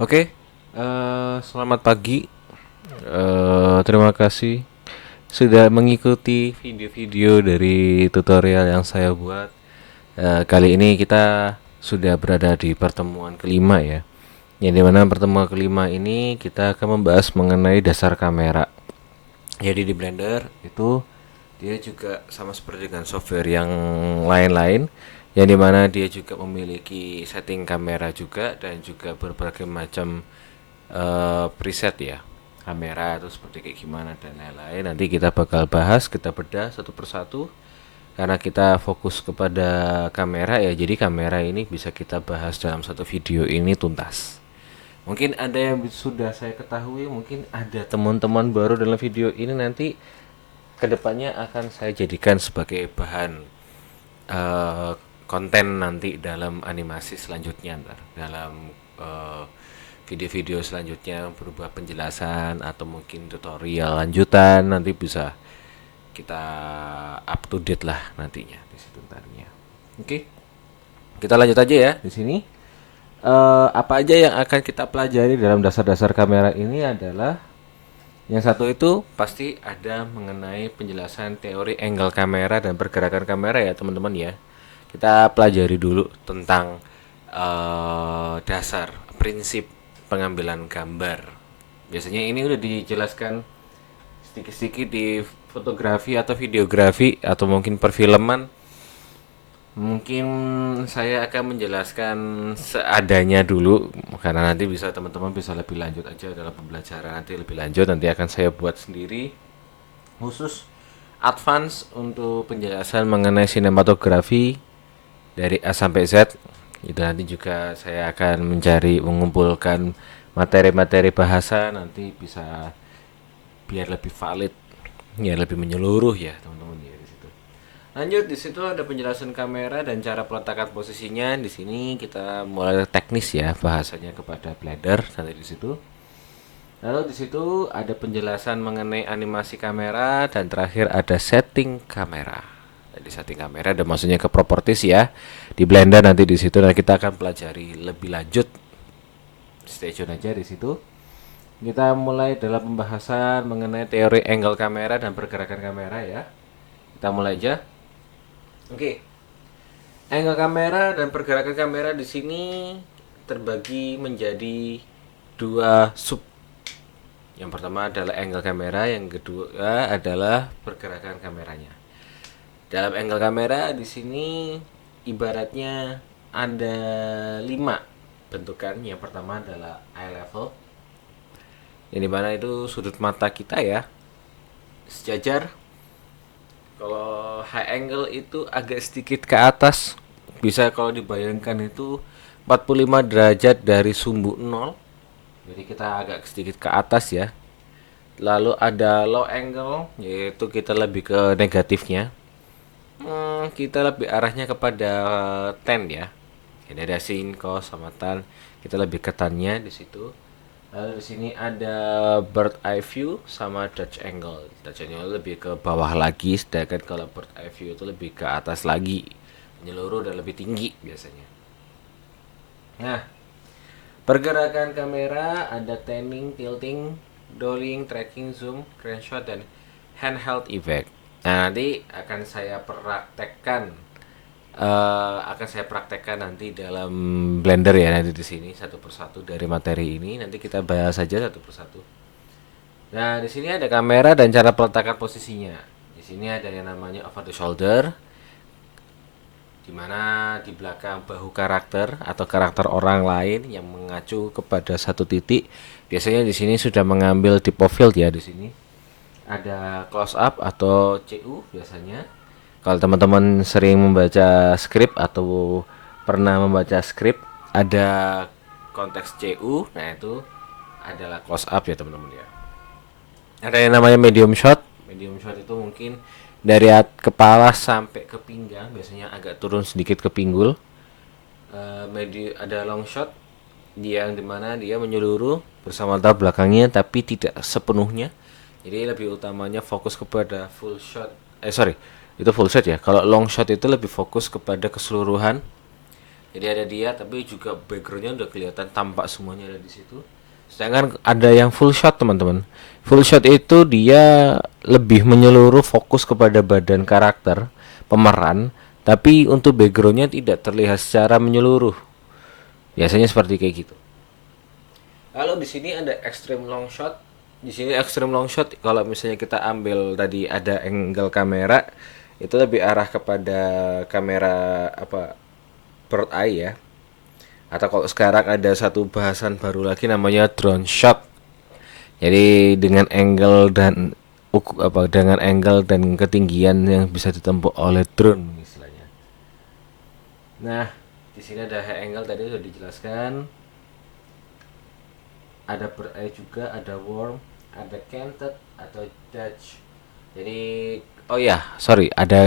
Oke, selamat pagi. Terima kasih sudah mengikuti video-video dari tutorial yang saya buat. Kali ini kita sudah berada di pertemuan kelima ya. Yang dimana pertemuan kelima ini kita akan membahas mengenai dasar kamera. Jadi di Blender itu dia juga sama seperti dengan software yang lain-lain, yang dimana dia juga memiliki setting kamera juga dan juga berbagai macam preset ya kamera itu seperti kayak gimana dan lain-lain. Nanti kita bakal bahas, kita bedah satu persatu karena kita fokus kepada kamera ya, jadi kamera ini bisa kita bahas dalam satu video ini tuntas. Mungkin ada yang sudah saya ketahui, mungkin ada teman-teman baru dalam video ini, nanti kedepannya akan saya jadikan sebagai bahan eh, konten nanti dalam animasi selanjutnya, ntar dalam eh, video-video selanjutnya berupa penjelasan atau mungkin tutorial lanjutan, nanti bisa kita up to date lah nantinya di situ ntarnya. Oke, kita lanjut aja ya di sini. Apa aja yang akan kita pelajari dalam dasar-dasar kamera ini adalah yang satu itu pasti ada mengenai penjelasan teori angle kamera dan pergerakan kamera ya teman-teman ya. Kita pelajari dulu tentang dasar prinsip pengambilan gambar. Biasanya ini udah dijelaskan sedikit-sedikit di fotografi atau videografi atau mungkin perfilman. Mungkin saya akan menjelaskan seadanya dulu karena nanti bisa teman-teman bisa lebih lanjut aja dalam pembelajaran, nanti lebih lanjut nanti akan saya buat sendiri khusus advance untuk penjelasan mengenai sinematografi dari A sampai Z. Itu nanti juga saya akan mencari mengumpulkan materi-materi bahasa, nanti bisa biar lebih valid ya, lebih menyeluruh ya teman-teman ya di situ. Lanjut di situ ada penjelasan kamera dan cara peletakan posisinya. Di sini kita mulai teknis ya bahasanya kepada Blender nanti di situ. Lalu di situ ada penjelasan mengenai animasi kamera dan terakhir ada setting kamera. Jadi setting kamera ada maksudnya ke properties ya. Di Blender nanti di situ dan kita akan pelajari lebih lanjut. Stay tune aja di situ. Kita mulai dalam pembahasan mengenai teori angle kamera dan pergerakan kamera ya. Kita mulai aja. Oke. Angle kamera dan pergerakan kamera di sini terbagi menjadi dua sub. Yang pertama adalah angle kamera, yang kedua adalah pergerakan kameranya. Dalam angle kamera di sini ibaratnya ada 5 bentukan. Yang pertama adalah eye level, yang dimana itu sudut mata kita ya sejajar. Kalau high angle itu agak sedikit ke atas, bisa kalau dibayangkan itu 45 derajat dari sumbu 0, jadi kita agak sedikit ke atas ya. Lalu ada low angle, yaitu kita lebih ke negatifnya. Kita lebih arahnya kepada tan ya. Ini ada sin, cos, sama tan. Kita lebih ke tannya di situ. Lalu di sini ada bird eye view sama Dutch angle. Dutch angle lebih ke bawah lagi, sedangkan kalau bird eye view itu lebih ke atas lagi, menyeluruh dan lebih tinggi biasanya. Nah, pergerakan kamera ada timing, tilting, dollying, tracking, zoom, crane shot, dan handheld effect. Nah, nanti akan saya praktekkan nanti dalam Blender ya, nanti di sini satu persatu dari materi ini nanti kita bahas saja satu persatu. Nah, di sini ada kamera dan cara peletakan posisinya. Di sini ada yang namanya over the shoulder, di mana di belakang bahu karakter atau karakter orang lain yang mengacu kepada satu titik. Biasanya di sini sudah mengambil deep of field ya di sini. Ada close up atau CU biasanya. Kalau teman-teman sering membaca skrip atau pernah membaca skrip, ada konteks CU, nah itu adalah close up ya teman-teman ya. Ada yang namanya medium shot. Medium shot itu mungkin dari kepala sampai ke pinggang, biasanya agak turun sedikit ke pinggul. Ada long shot, dia yang dimana dia menyeluruh bersama latar belakangnya tapi tidak sepenuhnya. Jadi lebih utamanya fokus kepada full shot. Sorry, itu full shot ya. Kalau long shot itu lebih fokus kepada keseluruhan Jadi ada dia, tapi juga backgroundnya udah kelihatan, tampak semuanya ada di situ. Sedangkan ada yang full shot teman-teman. Full shot itu dia lebih menyeluruh, fokus kepada badan karakter pemeran, tapi untuk backgroundnya tidak terlihat secara menyeluruh. Biasanya seperti kayak gitu. Kalau di sini ada extreme long shot. Di sini extreme long shot kalau misalnya kita ambil tadi ada angle kamera itu lebih arah kepada kamera apa, bird eye ya. Atau kalau sekarang ada satu bahasan baru lagi namanya drone shot. Jadi dengan angle dan apa, dengan angle dan ketinggian yang bisa ditempuh oleh drone istilahnya. Nah, di sini ada high angle tadi sudah dijelaskan. Ada bird eye juga, ada worm, ada canted atau Dutch. Jadi oh ya, sorry, ada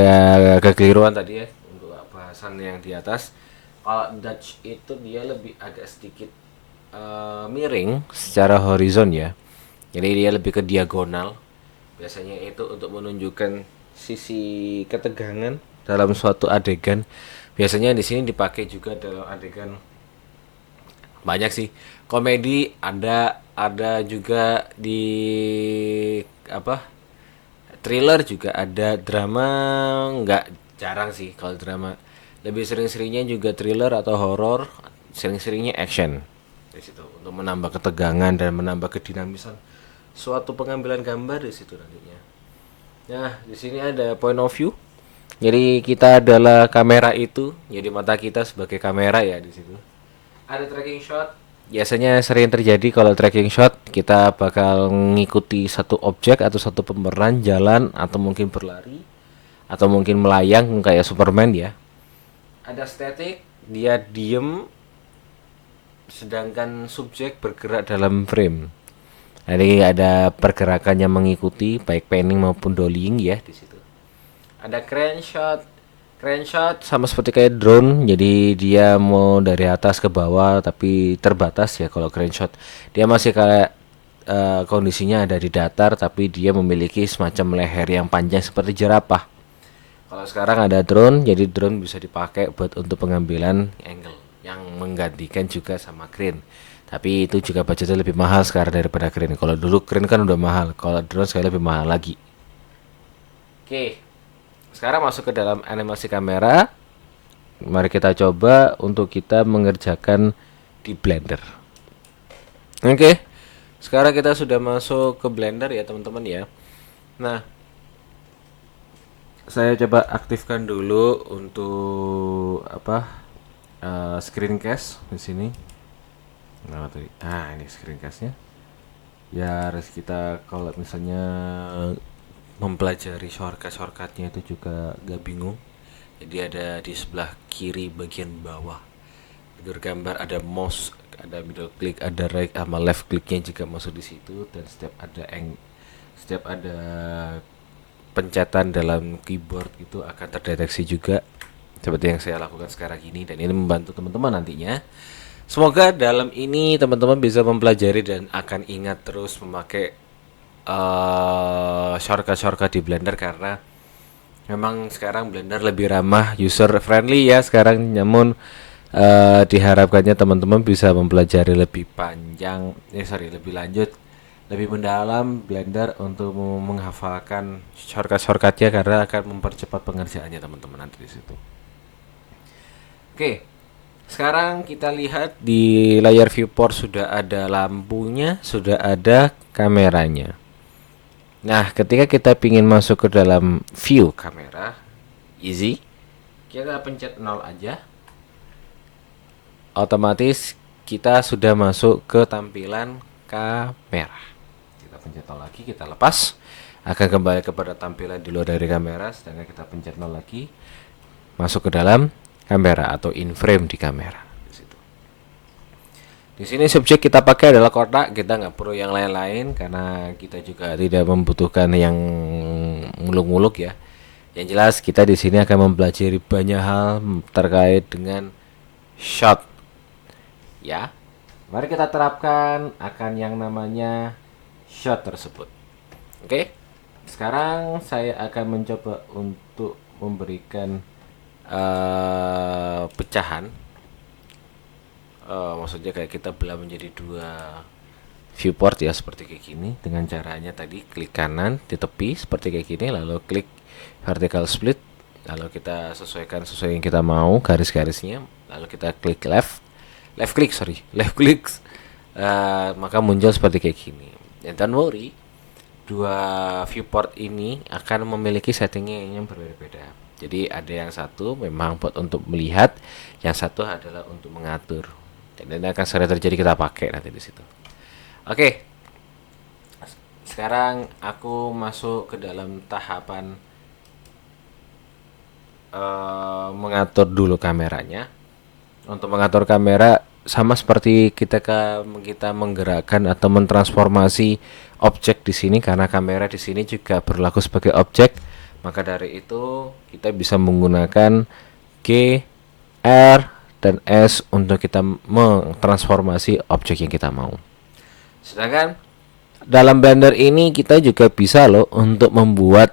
kekeliruan tadi ya untuk bahasan yang di atas. Kalau Dutch itu dia lebih agak sedikit miring secara horizon ya. Jadi dia lebih ke diagonal. Biasanya itu untuk menunjukkan sisi ketegangan dalam suatu adegan. Biasanya di sini dipakai juga dalam adegan banyak sih. Komedi ada juga di apa? Thriller juga ada, drama nggak jarang sih kalau drama. Lebih sering-seringnya juga thriller atau horor, sering-seringnya action. Di situ untuk menambah ketegangan dan menambah kedinamisan suatu pengambilan gambar di situ nantinya. Nah, di sini ada point of view. Jadi kita adalah kamera itu, jadi mata kita sebagai kamera ya di situ. Ada tracking shot. Biasanya sering terjadi kalau tracking shot kita bakal mengikuti satu objek atau satu pemeran jalan atau mungkin berlari atau mungkin melayang kayak Superman ya. Ada static, dia diem sedangkan subjek bergerak dalam frame. Jadi ada pergerakan yang mengikuti baik panning maupun dollying ya di situ. Ada crane shot. Crane shot sama seperti kayak drone, jadi dia mau dari atas ke bawah tapi terbatas ya kalau crane shot. Dia masih kayak kondisinya ada di datar tapi dia memiliki semacam leher yang panjang seperti jerapah. Kalau sekarang ada drone, jadi drone bisa dipakai buat untuk pengambilan angle yang menggantikan juga sama crane. Tapi itu juga budgetnya lebih mahal sekarang daripada crane. Kalau dulu crane kan udah mahal, kalau drone sekali lebih mahal lagi. Oke, sekarang masuk ke dalam animasi kamera. Mari kita coba untuk kita mengerjakan di Blender. Oke, sekarang kita sudah masuk ke Blender ya teman-teman ya. Nah, saya coba aktifkan dulu untuk apa, screencast di sini. Nah, tadi. Ini screencastnya. Ya, harus kita kalau misalnya mempelajari shortcut-shortcutnya itu juga gak bingung. Jadi ada di sebelah kiri bagian bawah fitur gambar ada mouse, ada middle click, ada right sama left clicknya juga masuk di situ, dan setiap ada pencatan dalam keyboard itu akan terdeteksi juga seperti yang saya lakukan sekarang ini, dan ini membantu teman-teman nantinya. Semoga dalam ini teman-teman bisa mempelajari dan akan ingat terus memakai shortcut-shortcut di Blender karena memang sekarang Blender lebih ramah user friendly ya sekarang, namun diharapkannya teman-teman bisa mempelajari lebih panjang, lebih lanjut, lebih mendalam Blender untuk menghafalkan shortcut-shortcutnya karena akan mempercepat pengerjaannya teman-teman nanti di situ. Oke, sekarang kita lihat di layar viewport sudah ada lampunya, sudah ada kameranya. Nah, ketika kita ingin masuk ke dalam view kamera, easy, kita pencet 0 aja. Otomatis kita sudah masuk ke tampilan kamera. Kita pencet 0 lagi, kita lepas, akan kembali kepada tampilan di luar dari kamera. Sedangkan kita pencet 0 lagi, masuk ke dalam kamera atau in frame di kamera. Di sini subjek kita pakai adalah kotak, kita nggak perlu yang lain-lain karena kita juga tidak membutuhkan yang muluk-muluk ya. Yang jelas kita di sini akan mempelajari banyak hal terkait dengan shot. Ya, mari kita terapkan akan yang namanya shot tersebut. Oke, sekarang saya akan mencoba untuk memberikan pecahan Maksudnya kayak kita belah menjadi dua viewport ya, seperti kayak gini. Dengan caranya tadi klik kanan di tepi seperti kayak gini, lalu klik vertical split, lalu kita sesuaikan sesuai yang kita mau garis-garisnya, lalu kita klik left click, left click. Maka muncul seperti kayak gini. Dan don't worry, dua viewport ini akan memiliki settingnya yang berbeda-beda. Jadi ada yang satu memang buat untuk melihat, yang satu adalah untuk mengatur. Dan ini akan sering terjadi kita pakai nanti di situ. Oke, sekarang aku masuk ke dalam tahapan mengatur dulu kameranya. Untuk mengatur kamera sama seperti kita menggerakkan atau mentransformasi objek di sini, karena kamera di sini juga berlaku sebagai objek. Maka dari itu kita bisa menggunakan G, R, dan S untuk kita mentransformasi objek yang kita mau. Sedangkan dalam Blender ini kita juga bisa loh untuk membuat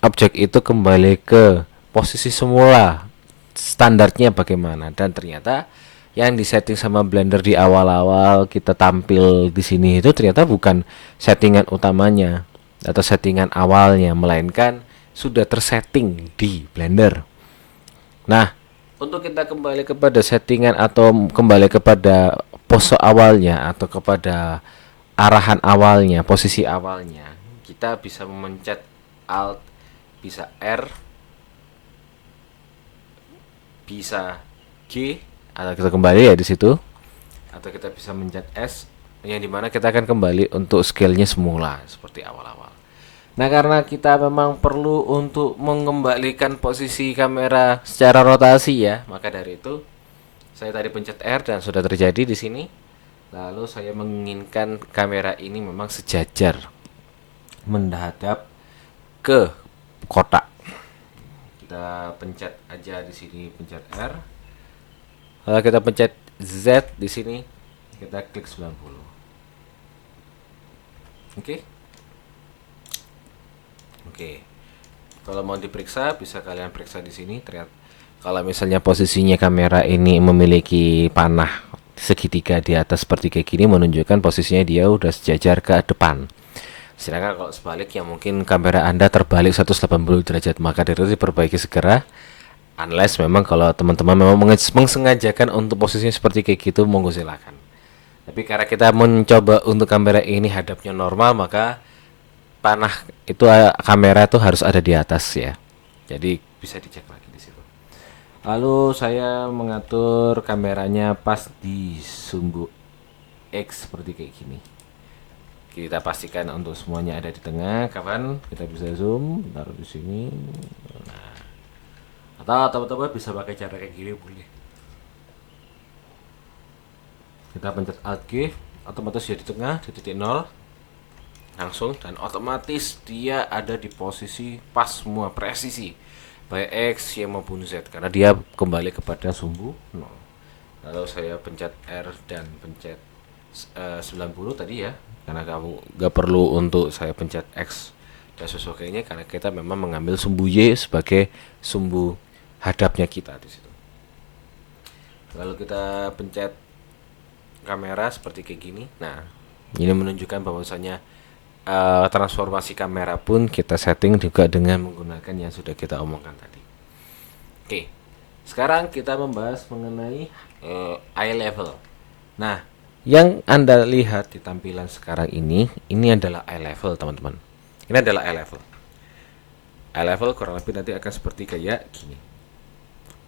objek itu kembali ke posisi semula standarnya bagaimana. Dan ternyata yang disetting sama Blender di awal-awal kita tampil di sini itu ternyata bukan settingan utamanya atau settingan awalnya, melainkan sudah tersetting di Blender. Nah, untuk kita kembali kepada settingan atau kembali kepada pose awalnya atau kepada arahan awalnya, posisi awalnya, kita bisa memencet Alt, bisa R, bisa G, atau kita kembali ya di situ, atau kita bisa mencet S, yang dimana kita akan kembali untuk scale-nya semula seperti awal-awal. Nah, karena kita memang perlu untuk mengembalikan posisi kamera secara rotasi ya, maka dari itu saya tadi pencet R dan sudah terjadi di sini. Lalu saya menginginkan kamera ini memang sejajar menghadap ke kotak. Kita pencet aja di sini, pencet R. Lalu kita pencet Z di sini, kita klik 90. Oke. Oke. Kalau mau diperiksa bisa kalian periksa di sini. Terlihat kalau misalnya posisinya kamera ini memiliki panah segitiga di atas seperti kayak gini, menunjukkan posisinya dia udah sejajar ke depan. Sedangkan kalau sebaliknya mungkin kamera Anda terbalik 180 derajat, maka dari itu diperbaiki segera. Unless memang kalau teman-teman memang mensengajakan untuk posisinya seperti kayak gitu, monggo silakan. Tapi karena kita mencoba untuk kamera ini hadapnya normal, maka panah itu kamera itu harus ada di atas ya. Jadi bisa dicek lagi di situ. Lalu saya mengatur kameranya pas di sumbu X seperti kayak gini. Kita pastikan untuk semuanya ada di tengah. Kapan kita bisa zoom? Taruh di sini. Nah, atau teman-teman bisa pakai cara kayak gini boleh. Kita pencet Alt G, otomatis dia di tengah di titik 0 langsung, dan otomatis dia ada di posisi pas semua, presisi baik X, Y maupun Z, karena dia kembali kepada sumbu 0. Lalu saya pencet R dan pencet 90 tadi ya, karena kamu gak perlu untuk saya pencet X dan sebagainya, karena kita memang mengambil sumbu Y sebagai sumbu hadapnya kita di situ. Lalu kita pencet kamera seperti kayak gini. Nah, ini menunjukkan bahwasanya transformasi kamera pun kita setting juga dengan menggunakan yang sudah kita omongkan tadi. Oke, sekarang kita membahas mengenai eye level. Nah, yang Anda lihat di tampilan sekarang ini adalah eye level, teman-teman. Ini adalah eye level. Eye level kurang lebih nanti akan seperti kayak gini.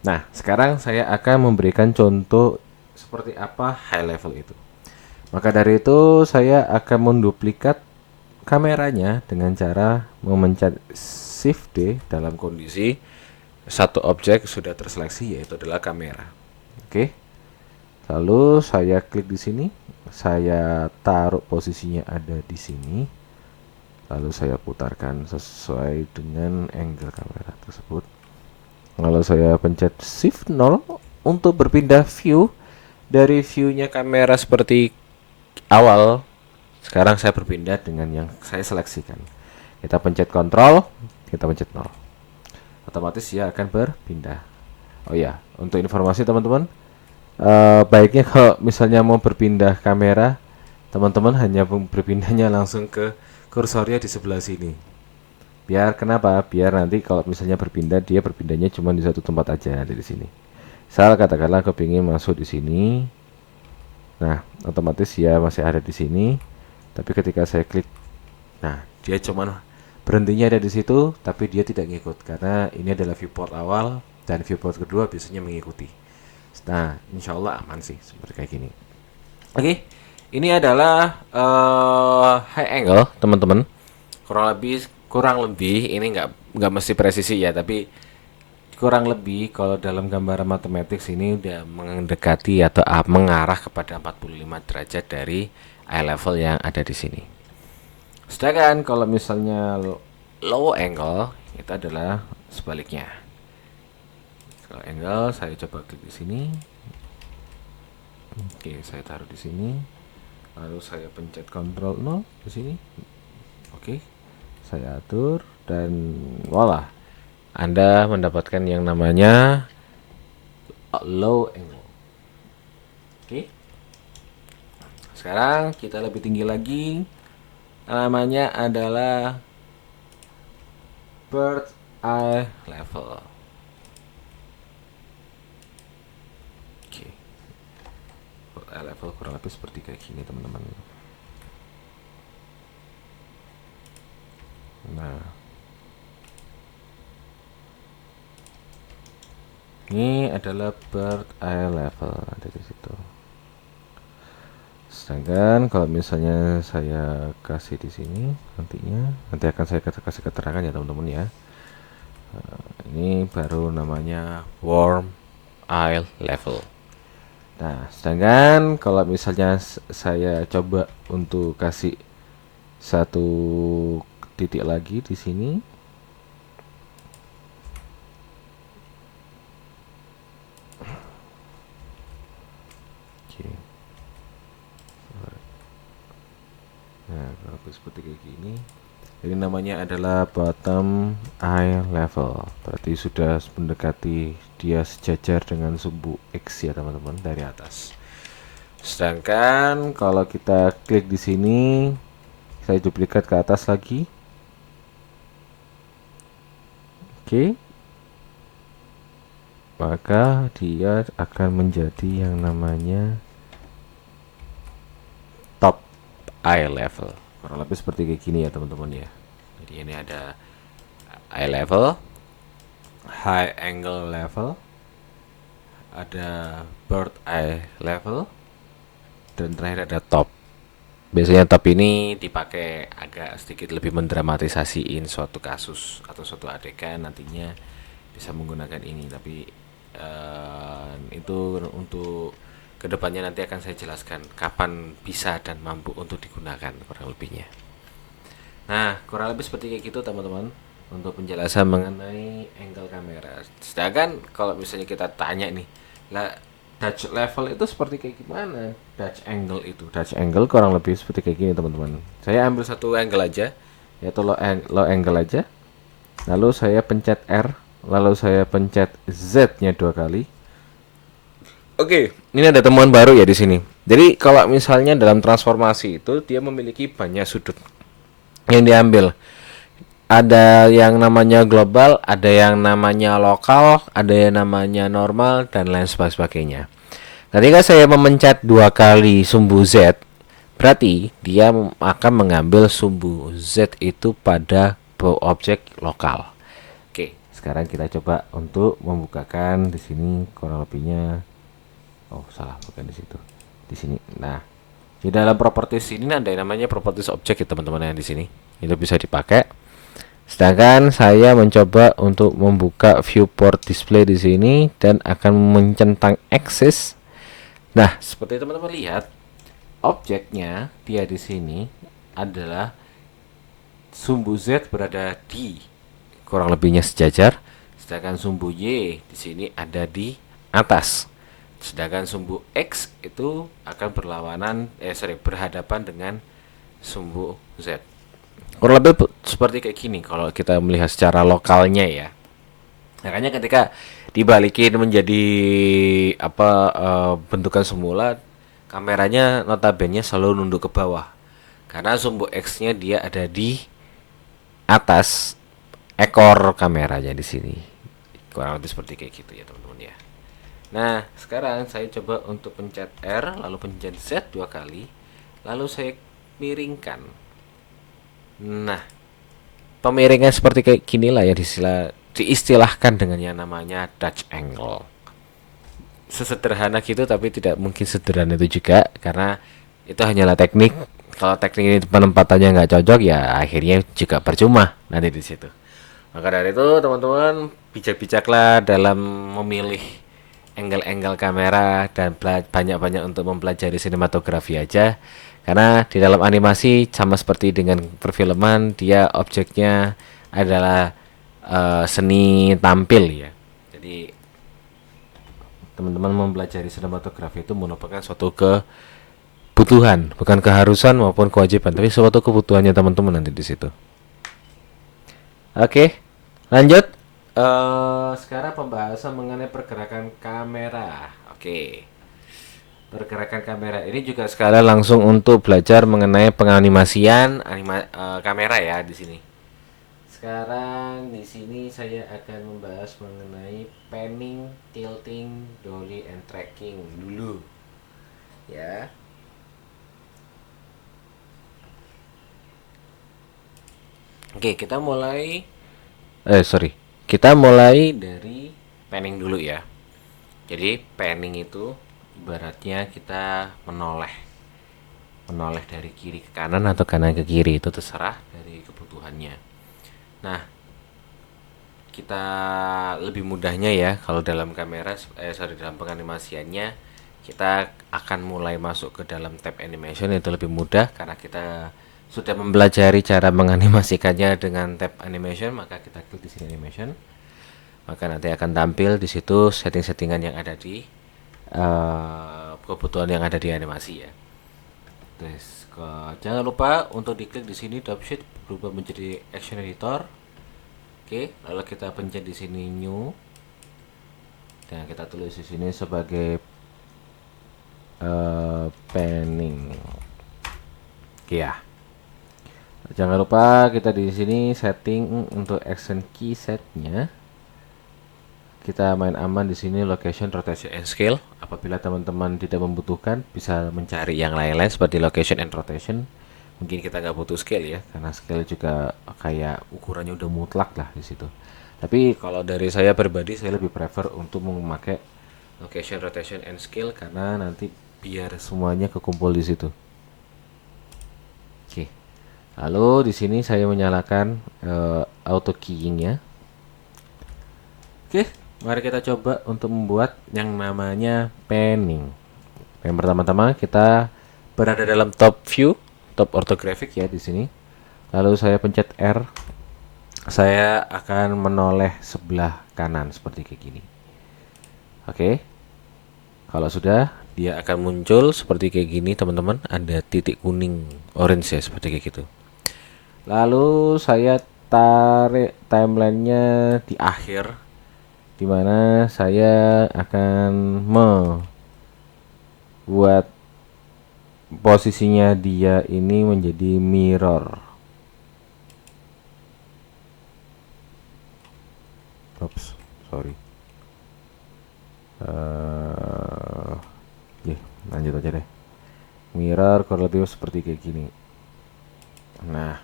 Nah, sekarang saya akan memberikan contoh seperti apa high level itu. Maka dari itu saya akan menduplikat kameranya dengan cara memencet Shift D dalam kondisi satu objek sudah terseleksi, yaitu adalah kamera. Oke. Lalu saya klik di sini, saya taruh posisinya ada di sini. Lalu saya putarkan sesuai dengan angle kamera tersebut. Lalu saya pencet Shift 0 untuk berpindah view dari view-nya kamera seperti awal. Sekarang saya berpindah dengan yang saya seleksikan. Kita pencet Ctrl, kita pencet 0. Otomatis dia akan berpindah. Oh ya, untuk informasi teman-teman, Baiknya kalau misalnya mau berpindah kamera, teman-teman hanya berpindahnya langsung ke kursornya di sebelah sini. Biar kenapa? Biar nanti kalau misalnya berpindah, dia berpindahnya cuma di satu tempat aja dari sini. Misal katakanlah aku ingin masuk di sini, nah otomatis dia masih ada di sini. Tapi ketika saya klik, nah dia cuma berhentinya ada di situ, tapi dia tidak ngikut karena ini adalah viewport awal dan viewport kedua biasanya mengikuti. Nah, insya Allah aman sih seperti kayak gini. Oke, ini adalah high angle teman-teman. Kurang lebih ini nggak mesti presisi ya, tapi kurang lebih kalau dalam gambaran matematik ini udah mendekati atau mengarah kepada 45 derajat dari eye level yang ada di sini. Sedangkan kalau misalnya low angle itu adalah sebaliknya. Kalau angle saya coba klik di sini. Oke, saya taruh di sini. Lalu saya pencet Ctrl 0 di sini. Oke. Saya atur dan voila. Anda mendapatkan yang namanya low angle. Oke. Sekarang kita lebih tinggi lagi. Namanya adalah bird eye level. Oke. Bird eye level kurang lebih seperti kayak gini, teman-teman. Nah, ini adalah bird eye level ada di situ. Sedangkan kalau misalnya saya kasih di sini nanti akan saya kasih keterangan ya teman-teman ya. Ini baru namanya warm eye level. Nah, sedangkan kalau misalnya saya coba untuk kasih satu titik lagi di sini. Oke. Nah, kalau seperti kayak gini. Ini namanya adalah bottom eye level. Berarti sudah mendekati dia sejajar dengan sumbu X ya teman-teman dari atas. Sedangkan kalau kita klik di sini, saya duplikat ke atas lagi. Oke. Maka dia akan menjadi yang namanya top eye level. Kurang lebih seperti kayak gini ya teman-teman ya. Jadi ini ada eye level, high angle level, ada bird eye level, dan terakhir ada top. Biasanya top ini dipakai agak sedikit lebih mendramatisasiin suatu kasus atau suatu adegan, nantinya bisa menggunakan ini. Tapi itu untuk kedepannya nanti akan saya jelaskan kapan bisa dan mampu untuk digunakan kurang lebihnya. Nah, kurang lebih seperti kayak gitu teman-teman untuk penjelasan mengenai angle kamera. Sedangkan kalau misalnya kita tanya nih, lah Dutch level itu seperti kayak gimana? Dutch angle itu, Dutch angle kurang lebih seperti kayak gini teman-teman. Saya ambil satu angle aja, yaitu low angle aja. Lalu saya pencet R, lalu saya pencet Z-nya 2 kali. Oke, ini ada temuan baru ya di sini. Jadi kalau misalnya dalam transformasi itu dia memiliki banyak sudut yang diambil. Ada yang namanya global, ada yang namanya lokal, ada yang namanya normal, dan lain sebagainya. Ketika saya memencet 2 kali sumbu Z, berarti dia akan mengambil sumbu Z itu pada objek lokal. Oke, sekarang kita coba untuk membukakan di sini kurang lebihnya. Oh, salah, bukan di situ. Di sini. Nah, di dalam properties ini ada yang namanya properties objek ya teman-teman yang di sini. Itu bisa dipakai. Sedangkan saya mencoba untuk membuka viewport display di sini dan akan mencentang axis. Nah, seperti teman-teman lihat, objeknya dia di sini adalah sumbu Z berada di kurang lebihnya sejajar, sedangkan sumbu Y di sini ada di atas. Sedangkan sumbu X itu akan berhadapan dengan sumbu Z. Kurang lebih seperti kayak gini kalau kita melihat secara lokalnya ya. Makanya ketika dibalikin menjadi apa bentukan semula, kameranya notabene selalu nunduk ke bawah karena zoom X-nya dia ada di atas ekor kameranya di sini. Kurang lebih seperti kayak gitu ya teman-teman ya. Nah, sekarang saya coba untuk pencet R, lalu pencet Z dua kali, lalu saya miringkan. Nah, pemiringan seperti kayak gini lah ya diistilahkan dengan yang namanya Dutch angle. Sesederhana gitu tapi tidak mungkin sederhana itu juga karena itu hanyalah teknik. Kalau teknik ini penempatannya nggak cocok ya akhirnya juga percuma nanti di situ. Maka dari itu teman-teman bijak-bijaklah dalam memilih angle-angle kamera dan banyak-banyak untuk mempelajari sinematografi aja. Karena di dalam animasi sama seperti dengan perfilman dia objeknya adalah seni tampil ya. Jadi teman-teman mempelajari sinematografi itu merupakan suatu kebutuhan, bukan keharusan maupun kewajiban, tapi suatu kebutuhannya teman-teman nanti di situ. Oke, lanjut. Sekarang pembahasan mengenai pergerakan kamera. Oke, pergerakan kamera ini juga sekalian langsung untuk belajar mengenai penganimasian kamera ya di sini. Sekarang di sini saya akan membahas mengenai panning, tilting, dolly, and tracking dulu. Ya. Oke, kita mulai sorry. Kita mulai dari panning dulu ya. Jadi panning itu ibaratnya kita menoleh dari kiri ke kanan atau kanan ke kiri itu terserah dari kebutuhannya. Nah, kita lebih mudahnya ya kalau dalam kamera dalam penganimasiannya kita akan mulai masuk ke dalam tab animation itu lebih mudah karena kita sudah mempelajari cara menganimasikannya dengan tab animation, maka kita klik di sini animation. Maka nanti akan tampil di situ setting-settingan yang ada di kebutuhan yang ada di animasi ya. Terus jangan lupa untuk diklik di sini dropsheet berubah menjadi action editor. Oke, lalu kita pencet di sini new dan kita tulis di sini sebagai panning. Ya. Jangan lupa kita di sini setting untuk action key setnya. Kita main aman di sini location, rotation, and scale. Apabila teman-teman tidak membutuhkan, bisa mencari yang lain-lain seperti location and rotation. Mungkin kita nggak butuh scale ya, karena scale juga kayak ukurannya udah mutlak lah di situ. Tapi kalau dari saya pribadi, saya lebih prefer untuk memakai location, rotation, and scale karena nanti biar semuanya kekumpul di situ. Oke. Lalu di sini saya menyalakan auto keying ya. Oke, mari kita coba untuk membuat yang namanya panning. Yang pertama-tama kita berada dalam top view, top orthographic ya di sini. Lalu saya pencet R. Saya akan menoleh sebelah kanan seperti kayak gini. Oke. Kalau sudah, dia akan muncul seperti kayak gini, teman-teman. Ada titik kuning, orange ya, seperti kayak gitu. Lalu saya tarik timelinenya di akhir, dimana saya akan membuat posisinya dia ini menjadi mirror. Oops, sorry. Lanjut aja deh. Mirror kurang lebih seperti kayak gini. Nah,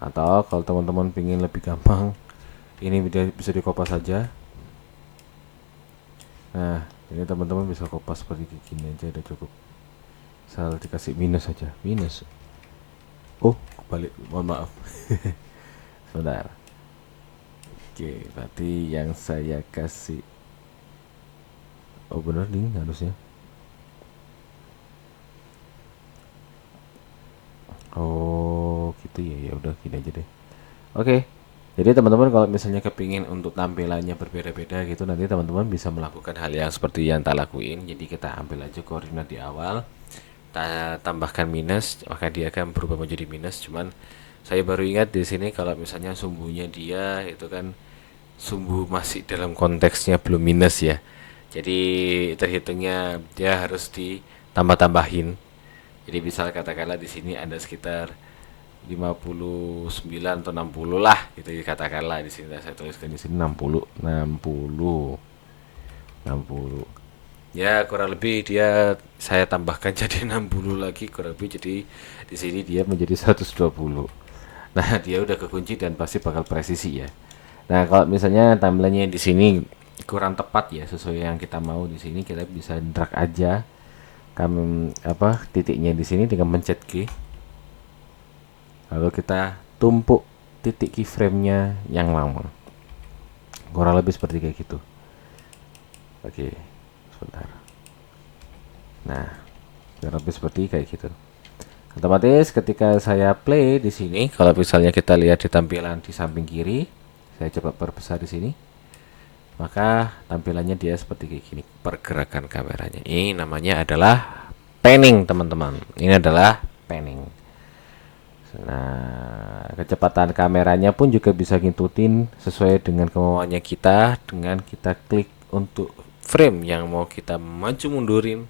atau kalau teman-teman pingin lebih gampang, ini bisa dikopas saja. Nah, ini teman-teman bisa kopas seperti gini aja udah cukup. Asal dikasih minus saja, minus. Oh, balik, mohon maaf. Sebentar. Oke, berarti yang saya kasih. Oh bener nih harusnya. Oh gitu ya, ya udah gini aja deh. Oke. Jadi teman-teman kalau misalnya kepingin untuk tampilannya berbeda-beda gitu, nanti teman-teman bisa melakukan hal yang seperti yang tak lakuin. Jadi kita ambil aja koordinat di awal, kita tambahkan minus, maka dia akan berubah menjadi minus. Cuman saya baru ingat di sini kalau misalnya sumbunya dia itu kan sumbu masih dalam konteksnya belum minus ya. Jadi terhitungnya dia harus ditambah-tambahin. Jadi misal katakanlah di sini ada sekitar 59 atau 60 lah gitu ya, katakanlah di sini saya tuliskan di sini 60 60 60. Ya kurang lebih dia saya tambahkan jadi 60 lagi, kurang lebih jadi di sini dia menjadi 120. Nah, dia udah kekunci dan pasti bakal presisi ya. Nah, kalau misalnya timelinenya di sini kurang tepat ya sesuai yang kita mau, di sini kita bisa drag aja kami titiknya di sini dengan mencet key. Lalu kita tumpuk titik keyframe-nya yang lama. Kurang lebih seperti kayak gitu. Oke, sebentar. Nah, kurang lebih seperti kayak gitu. Otomatis ketika saya play di sini, kalau misalnya kita lihat di tampilan di samping kiri, saya coba perbesar di sini, maka tampilannya dia seperti kayak gini, pergerakan kameranya. Ini namanya adalah panning, teman-teman. Ini adalah panning. Nah, kecepatan kameranya pun juga bisa ngikutin sesuai dengan kemauannya kita, dengan kita klik untuk frame yang mau kita maju mundurin.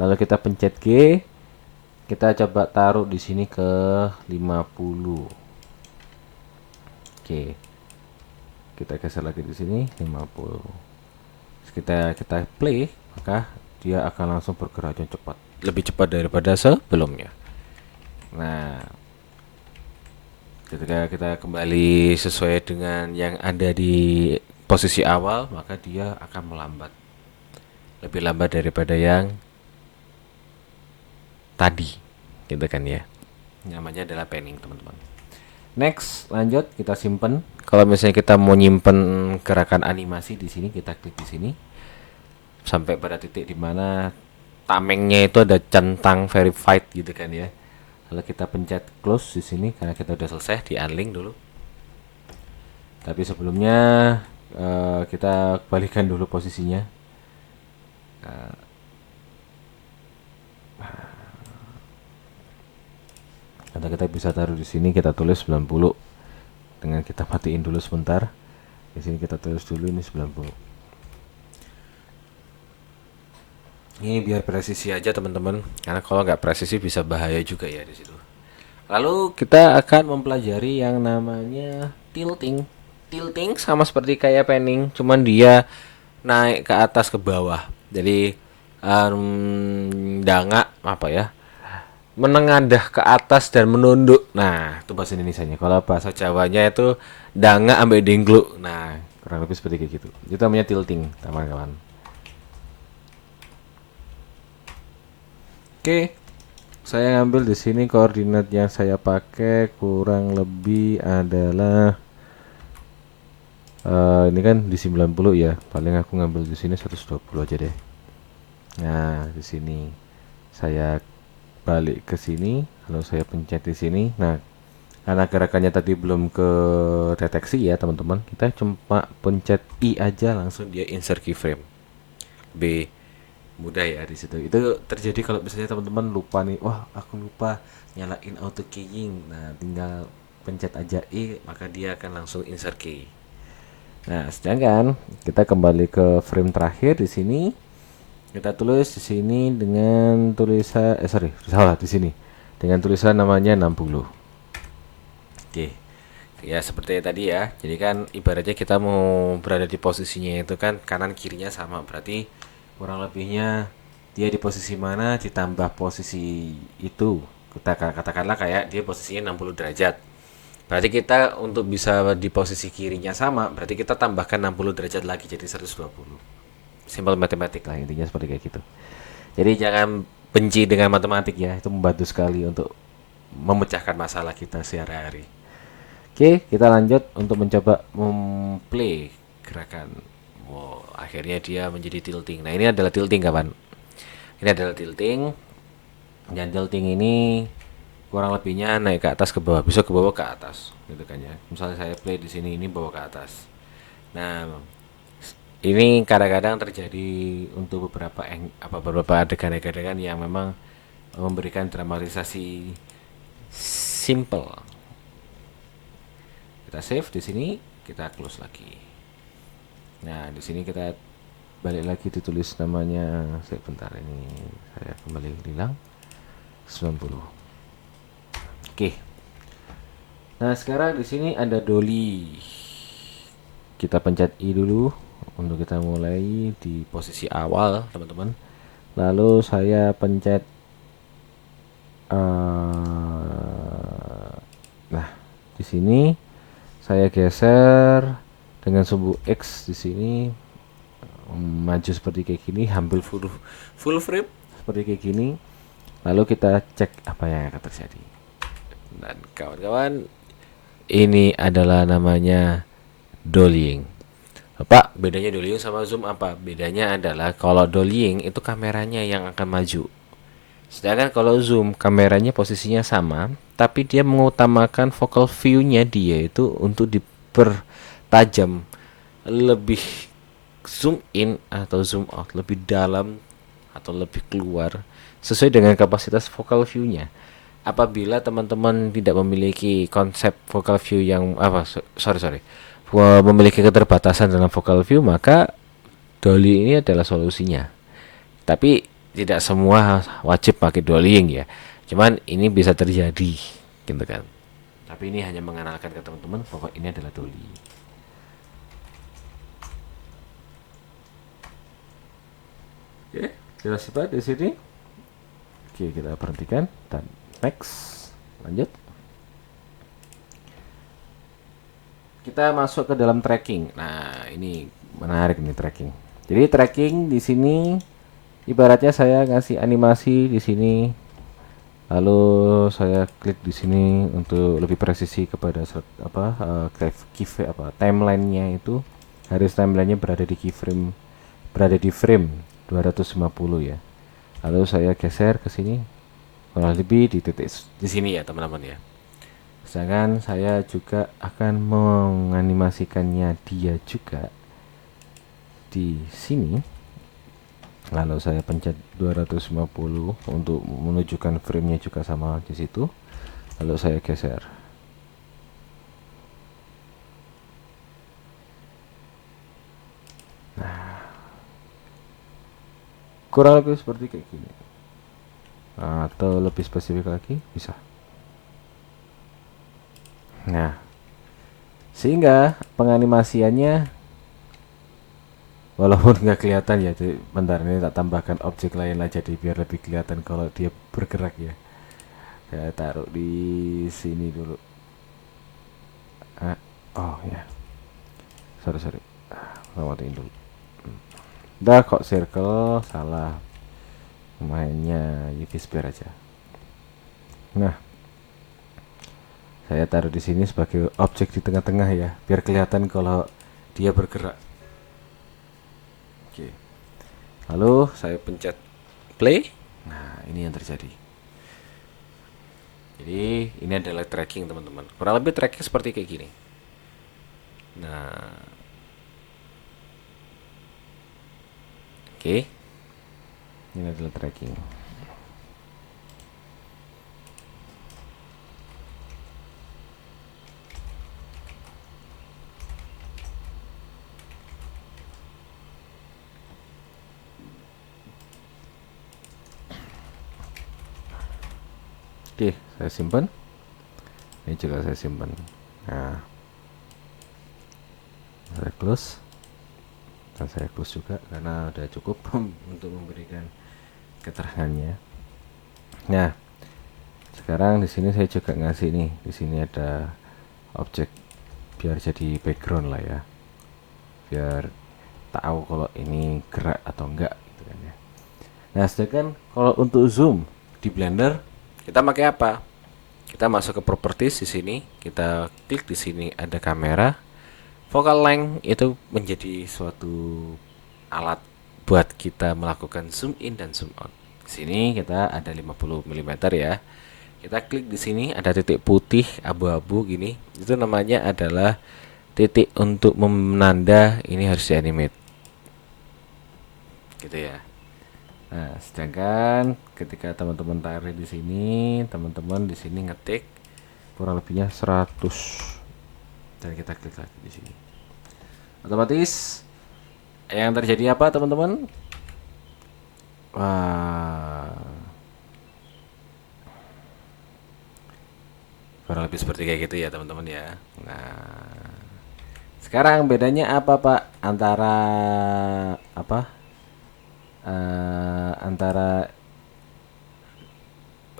Lalu kita pencet G, kita coba taruh di sini ke 50. Oke. Kita geser lagi di sini 50. Kita play, maka dia akan langsung bergerak cepat, lebih cepat daripada sebelumnya. Nah, ketika kita kembali sesuai dengan yang ada di posisi awal, maka dia akan melambat, lebih lambat daripada yang tadi, gitu kan ya. Namanya adalah panning, teman-teman. Next, lanjut kita simpen. Kalau misalnya kita mau nyimpen gerakan animasi di sini, kita klik di sini sampai pada titik dimana tamengnya itu ada centang verified gitu kan ya. Lalu kita pencet close di sini karena kita udah selesai, di unlink dulu. Tapi sebelumnya kita balikan dulu posisinya. Atau kita bisa taruh di sini, kita tulis 90 dengan kita matiin dulu sebentar. Di sini kita tulis dulu ini 90. Ini biar presisi aja teman-teman, karena kalau nggak presisi bisa bahaya juga ya di situ. Lalu kita akan mempelajari yang namanya tilting. Tilting sama seperti kayak panning, cuman dia naik ke atas ke bawah. Jadi danga apa ya? Menengadah ke atas dan menunduk. Nah, itu bahasa Indonesianya. Kalau bahasa Jawanya itu danga ambek dengkluk. Nah, kurang lebih seperti kayak gitu. Itu namanya tilting, teman-teman. Oke, saya ngambil di sini koordinat yang saya pakai kurang lebih adalah ini kan di 90 ya. Paling aku ngambil di sini 120 aja deh. Nah, di sini saya balik ke sini, lalu saya pencet di sini. Nah, karena gerakannya tadi belum ke deteksi ya teman-teman, kita cuma pencet I aja langsung dia insert keyframe. B mudah ya di situ. Itu terjadi kalau misalnya teman-teman lupa nih, wah aku lupa nyalain auto keying. Nah, tinggal pencet aja I, maka dia akan langsung insert key. Nah, sedangkan kita kembali ke frame terakhir di sini. Kita tulis di sini dengan tulisan salah di sini. Dengan tulisan namanya 60. Oke. Ya seperti tadi ya. Jadi kan ibaratnya kita mau berada di posisinya itu kan kanan kirinya sama. Berarti kurang lebihnya dia di posisi mana ditambah posisi itu. Kita katakanlah kayak dia posisinya 60 derajat. Berarti kita untuk bisa di posisi kirinya sama, berarti kita tambahkan 60 derajat lagi jadi 120. Simpel matematik lah intinya seperti kayak gitu. Jadi jangan benci dengan matematik ya, itu membantu sekali untuk memecahkan masalah kita sehari-hari. Oke, kita lanjut untuk mencoba memplay gerakan. Wow, akhirnya dia menjadi tilting. Nah, ini adalah tilting kawan. Ini adalah tilting. Dan tilting ini kurang lebihnya naik ke atas ke bawah, bisa ke bawah ke atas, gitu kan ya. Misalnya saya play di sini ini bawa ke atas. Nah, ini kadang-kadang terjadi untuk beberapa adegan-adegan yang memang memberikan dramatisasi simple. Kita save di sini, kita close lagi. Nah, di sini kita balik lagi ditulis namanya. Sebentar, ini saya kembali hilang 90. Oke. Nah, sekarang di sini ada Dolly. Kita pencet I dulu untuk kita mulai di posisi awal, teman-teman. Lalu saya pencet nah, di sini saya geser dengan sumbu X di sini, maju seperti kayak gini, hampir full frame seperti kayak gini. Lalu kita cek apa yang akan terjadi. Dan kawan-kawan, ini adalah namanya dollying. Pak, bedanya dollying sama zoom apa? Bedanya adalah kalau dollying itu kameranya yang akan maju. Sedangkan kalau zoom kameranya posisinya sama, tapi dia mengutamakan focal view-nya dia itu untuk dipertajam, lebih zoom in atau zoom out, lebih dalam atau lebih keluar sesuai dengan kapasitas focal view-nya. Apabila teman-teman tidak memiliki konsep focal view yang memiliki keterbatasan dalam focal view, maka dolly ini adalah solusinya. Tapi tidak semua wajib pakai dollying ya. Cuman ini bisa terjadi, gitu kan. Tapi ini hanya mengenalkan ke teman-teman bahwa ini adalah dolly. Oke, jelas Pak di sini. Oke, kita berhentikan dan next. Lanjut. Kita masuk ke dalam tracking. Nah, ini menarik nih tracking. Jadi tracking di sini ibaratnya saya ngasih animasi di sini. Lalu saya klik di sini untuk lebih presisi kepada timelinenya itu, garis timelinenya berada di keyframe, berada di frame 250 ya. Lalu saya geser ke sini kurang lebih di titik di sini ya teman-teman ya. Sedangkan saya juga akan menganimasikannya dia juga di sini. Lalu saya pencet 250 untuk menunjukkan frame-nya juga sama di situ. Lalu saya geser. Nah, kurang lebih seperti kayak gini. Atau lebih spesifik lagi bisa. Nah, sehingga penganimasiannya walaupun nggak kelihatan ya, bentar ini tak tambahkan objek lain lah jadi biar lebih kelihatan kalau dia bergerak ya. Saya taruh di sini dulu. Oh ya, sorry, matiin dulu. Udah kok circle salah mainnya, Yukis biar aja. Nah, saya taruh di sini sebagai objek di tengah-tengah ya, biar kelihatan kalau dia bergerak. Oke. Lalu saya pencet play. Nah, ini yang terjadi. Jadi ini adalah tracking teman-teman. Kurang lebih tracking seperti kayak gini. Nah, oke. Ini adalah tracking. Oke, saya simpan. Ini juga saya simpan. Nah, saya close. Dan saya close juga karena udah cukup untuk memberikan keterangannya. Nah, sekarang di sini saya juga ngasih nih, di sini ada objek biar jadi background lah ya, biar tahu kalau ini gerak atau enggak gitu kan ya. Nah, sedangkan kalau untuk zoom di Blender kita pakai apa? Kita masuk ke properties di sini, kita klik di sini ada kamera. Focal length itu menjadi suatu alat buat kita melakukan zoom in dan zoom out. Di sini kita ada 50 mm ya. Kita klik di sini ada titik putih abu-abu gini. Itu namanya adalah titik untuk menanda ini harus dianimate. Gitu ya. Nah, sedangkan ketika teman-teman tarik di sini, teman-teman di sini ngetik kurang lebihnya 100 dan kita klik lagi di sini. Otomatis Yang terjadi apa teman-teman? Wah, kurang lebih seperti kayak gitu ya teman-teman ya. Nah, sekarang bedanya apa Pak antara apa? Antara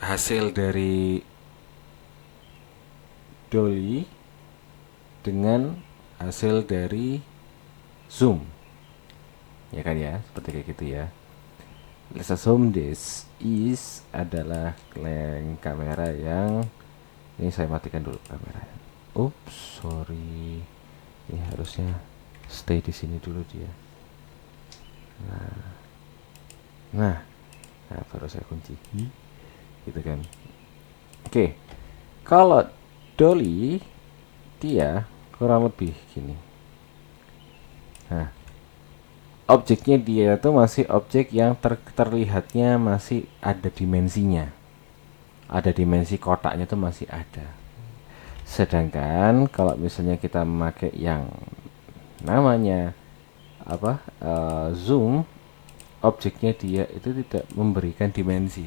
hasil dari Dolly dengan hasil dari Zoom, ya kan ya, seperti kayak gitu ya. Let's assume this is adalah kamera yang ini saya matikan dulu kamera. Oops, sorry. Ini harusnya stay di sini dulu dia. Nah, nah baru saya kunci. Gitu kan. Oke. Kalau Dolly dia kurang lebih gini. Nah, objeknya dia itu masih objek yang terlihatnya masih ada dimensinya. Ada dimensi kotaknya itu masih ada. Sedangkan kalau misalnya kita memakai yang namanya apa zoom, objeknya dia itu tidak memberikan dimensi.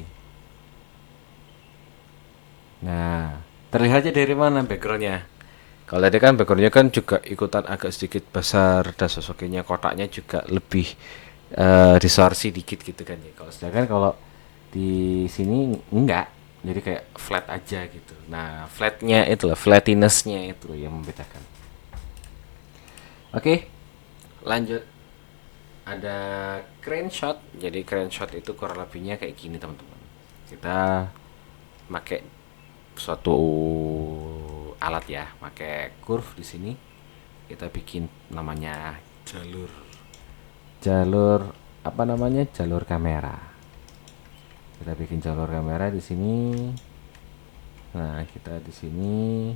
Nah, terlihatnya dari mana backgroundnya? Kalau tadi kan backgroundnya kan juga ikutan agak sedikit besar dan sosoknya kotaknya juga lebih distorsi dikit gitu kan ya. Kalau sedangkan kalau di sini enggak, jadi kayak flat aja gitu. Nah, flatnya itu loh, flattinessnya itu yang membedakan. Oke, lanjut. Ada crane shot. Jadi crane shot itu kurang lebihnya kayak gini teman-teman. Kita pakai suatu alat ya, pakai curve di sini. Kita bikin namanya jalur jalur apa namanya jalur kamera. Kita bikin jalur kamera di sini. Nah, kita di sini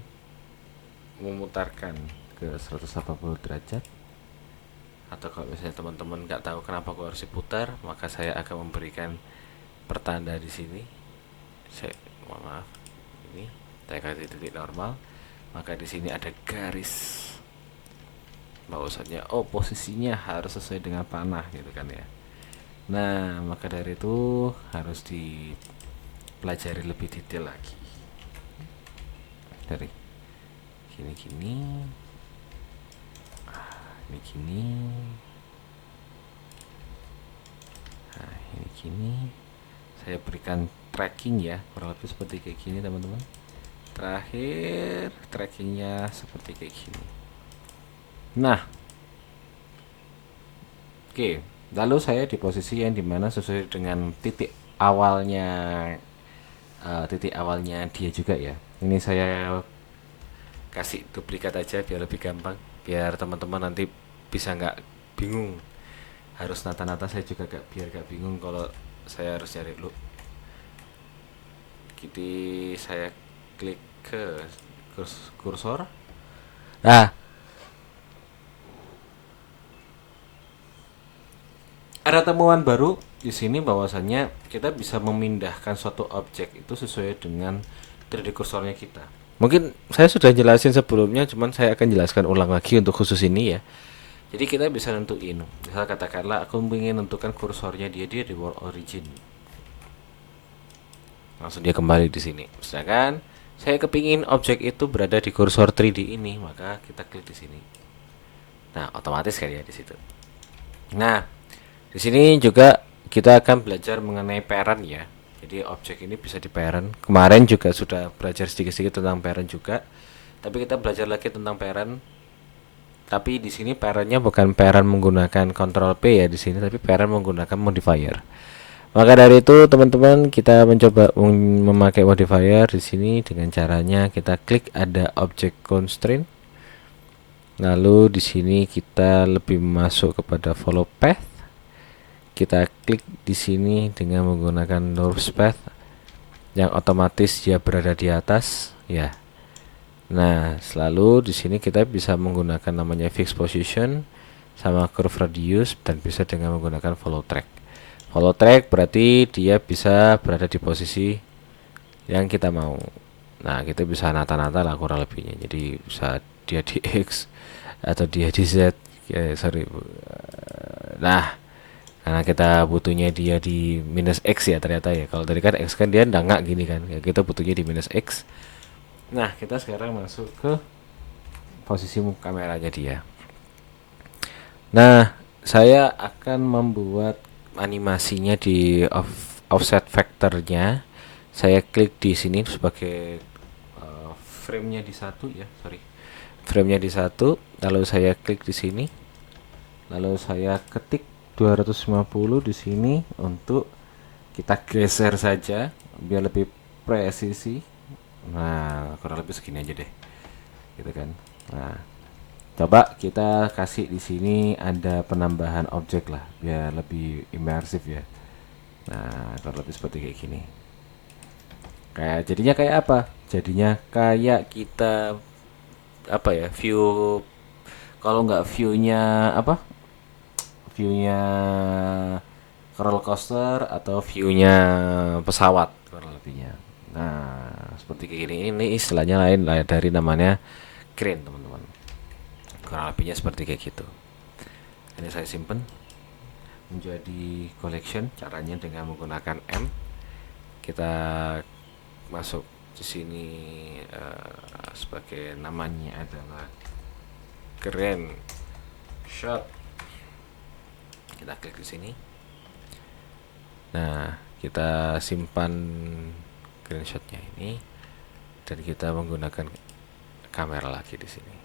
memutarkan ke 180 derajat. Atau kalau misalnya teman-teman nggak tahu kenapa aku harus diputar, maka saya akan memberikan pertanda di sini. Saya maaf, ini saya kasih titik normal, maka di sini ada garis bahwasanya posisinya harus sesuai dengan panah gitu kan ya. Nah, maka dari itu harus dipelajari lebih detail lagi. Dari gini-gini, ini gini, nah ini gini. Saya berikan tracking ya, kurang lebih seperti kayak gini teman-teman. Terakhir trackingnya seperti kayak gini. Nah, oke, lalu saya di posisi yang dimana sesuai dengan titik awalnya dia juga ya. Ini saya kasih duplikat aja biar lebih gampang, biar teman-teman nanti bisa nggak bingung harus nata-nata. Saya juga biar gak bingung kalau saya harus cari dulu. Jadi saya klik ke kursor. Nah, ada temuan baru di sini bahwasannya kita bisa memindahkan suatu objek itu sesuai dengan 3D kursornya kita. Mungkin saya sudah jelasin sebelumnya, cuman saya akan jelaskan ulang lagi untuk khusus ini ya. Jadi kita bisa nentuin, misal katakanlah aku ingin nentukan kursornya dia di world origin. Langsung dia kembali di sini. Sedangkan saya kepingin objek itu berada di kursor 3D ini, maka kita klik di sini. Nah, otomatis kan ya di situ. Nah, di sini juga kita akan belajar mengenai parent ya. Jadi objek ini bisa di parent. Kemarin juga sudah belajar sedikit-sedikit tentang parent juga. Tapi kita belajar lagi tentang parent. Tapi di sini parentnya bukan parent menggunakan Ctrl P ya di sini, tapi parent menggunakan modifier. Maka dari itu teman-teman kita mencoba memakai modifier di sini dengan caranya kita klik ada object constraint. Lalu di sini kita lebih masuk kepada follow path. Kita klik di sini dengan menggunakan north path yang otomatis dia berada di atas ya. Nah, selalu di sini kita bisa menggunakan namanya fixed position sama curve radius dan bisa dengan menggunakan follow track. Follow track berarti dia bisa berada di posisi yang kita mau. Nah, kita bisa nata-nata lah kurang lebihnya. Jadi bisa dia di X atau dia di Z. Ya, sorry. Nah, karena kita butuhnya dia di minus X ya ternyata ya. Kalau tadi kan X kan dia nggak gini kan. Ya, kita butuhnya di minus X. Nah, kita sekarang masuk ke posisi kameranya dia. Nah, saya akan membuat animasinya di offset vektornya. Saya klik di sini sebagai frame-nya di satu ya, sorry. Frame-nya di satu, lalu saya klik di sini. Lalu saya ketik 250 di sini untuk kita geser saja biar lebih presisi. Nah, kurang lebih segini aja deh. Gitu kan. Nah, coba kita kasih di sini ada penambahan objek lah biar lebih imersif ya. Nah, kurang lebih seperti kayak gini. Kayak jadinya kayak apa? Jadinya kayak kita apa ya? View kalau nggak viewnya apa? Viewnya roller coaster atau viewnya pesawat kurang lebihnya. Nah, seperti kayak gini ini istilahnya lain lah dari namanya crane teman-teman. Kurang lebihnya seperti kayak gitu. Ini saya simpen menjadi collection. Caranya dengan menggunakan M. Kita masuk di sini sebagai namanya adalah crane shot. Kita klik di sini. Nah, kita simpan screenshotnya ini dan kita menggunakan kamera lagi di sini.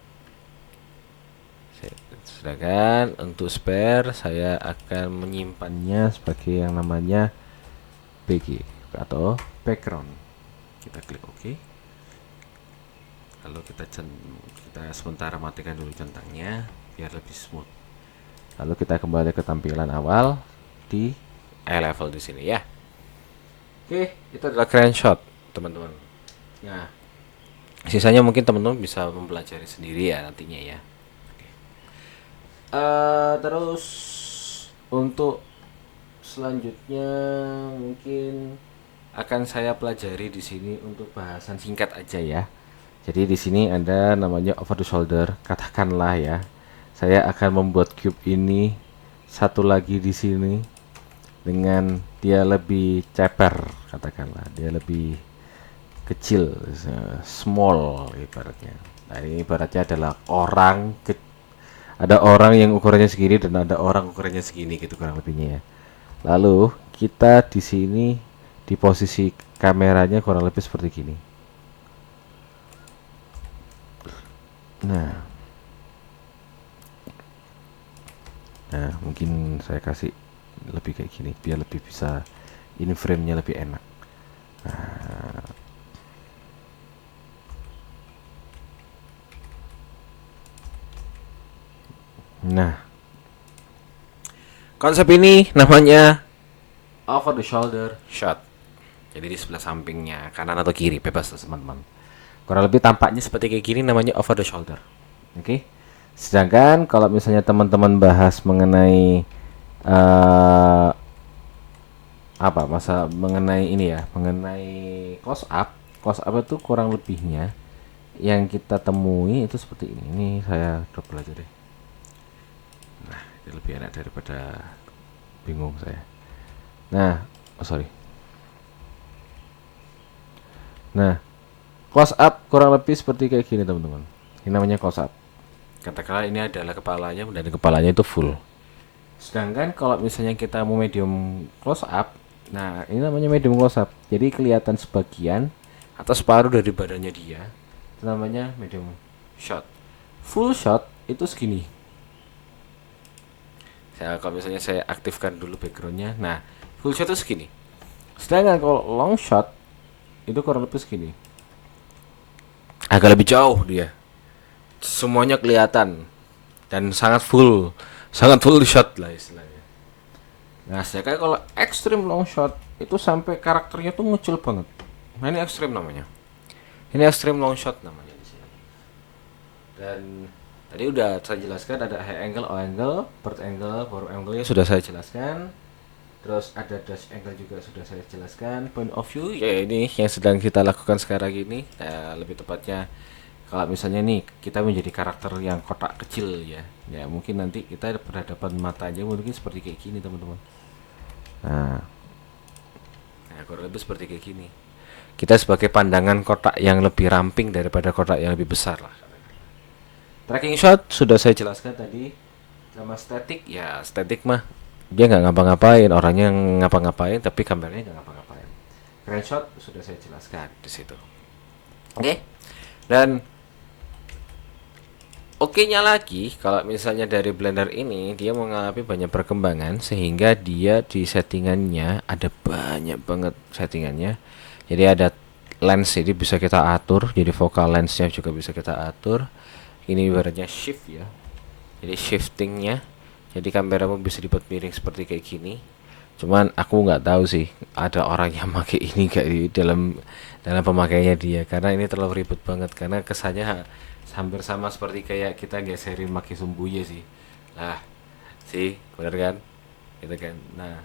Sedangkan untuk spare saya akan menyimpannya sebagai yang namanya BG atau background. Kita klik OK. Lalu kita sementara matikan dulu centangnya biar lebih smooth. Lalu kita kembali ke tampilan awal di eye level di sini ya. Oke, itu adalah crane shot, teman-teman. Nah, sisanya mungkin teman-teman bisa mempelajari sendiri ya nantinya ya. Terus untuk selanjutnya mungkin akan saya pelajari di sini untuk bahasan singkat aja ya. Jadi di sini ada namanya over the shoulder. Katakanlah ya, saya akan membuat cube ini satu lagi di sini dengan dia lebih ceper, katakanlah dia lebih kecil, small ibaratnya. Nah ini ibaratnya adalah ada orang yang ukurannya segini dan ada orang ukurannya segini gitu kurang lebihnya ya. Lalu kita di sini di posisi kameranya kurang lebih seperti gini. Nah, nah mungkin saya kasih lebih kayak gini biar lebih bisa ini frame-nya lebih enak. Nah, konsep ini namanya over the shoulder shot. Jadi di sebelah sampingnya, kanan atau kiri, bebas teman-teman. Kurang lebih tampaknya seperti kayak gini namanya over the shoulder. Oke. Okay? Sedangkan kalau misalnya teman-teman bahas mengenai uh, apa masa mengenai ini ya, mengenai close up itu kurang lebihnya yang kita temui itu seperti ini. Ini saya double aja deh. Nah, ini lebih enak daripada bingung saya. Nah, oh sorry. Nah, close up kurang lebih seperti kayak gini teman-teman. Ini namanya close up. Katakanlah ini adalah kepalanya dan kepalanya itu full. Sedangkan kalau misalnya kita mau medium close up, nah ini namanya medium close up. Jadi kelihatan sebagian atau separuh dari badannya dia. Itu namanya medium shot. Full shot itu segini. Kalau misalnya saya aktifkan dulu backgroundnya, nah full shot itu segini. Sedangkan kalau long shot itu kurang lebih segini. Agak lebih jauh dia. Semuanya kelihatan dan sangat full shot lah istilahnya. Nah, saya kayak kalau extreme long shot itu sampai karakternya tuh ngecil banget. Nah, ini extreme namanya. Ini extreme long shot namanya di sini. Dan tadi udah saya jelaskan ada high angle, low angle, bird angle, bottom angle-nya sudah saya jelaskan. Terus ada dash angle juga sudah saya jelaskan. Point of view ya ini yang sedang kita lakukan sekarang ini. Lebih tepatnya kalau misalnya nih kita menjadi karakter yang kotak kecil ya. Ya mungkin nanti kita berhadapan matanya mungkin seperti kayak gini teman-teman. Nah, nah kurang lebih seperti kayak gini. Kita sebagai pandangan kotak yang lebih ramping daripada kotak yang lebih besar lah. Tracking shot sudah saya jelaskan tadi. Sama static, ya static mah dia nggak ngapa-ngapain, orangnya ngapa-ngapain tapi kameranya nggak ngapa-ngapain. Crane shot sudah saya jelaskan di situ. Oke. Dan oke-nya lagi, kalau misalnya dari Blender ini dia mengalami banyak perkembangan sehingga dia di settingannya ada banyak banget settingannya. Jadi ada lens ini bisa kita atur, jadi focal lensnya juga bisa kita atur. Ini ibaratnya shift ya. Jadi shiftingnya, jadi kameramu bisa dibuat miring seperti kayak gini. Cuman aku nggak tahu sih ada orang yang pakai ini gak di dalam dalam pemakaiannya dia, karena ini terlalu ribet banget, karena kesannya hampir sama seperti kayak kita geserin pakai sumbunya sih. Nah, sih, bener kan? Gitu kan. Nah,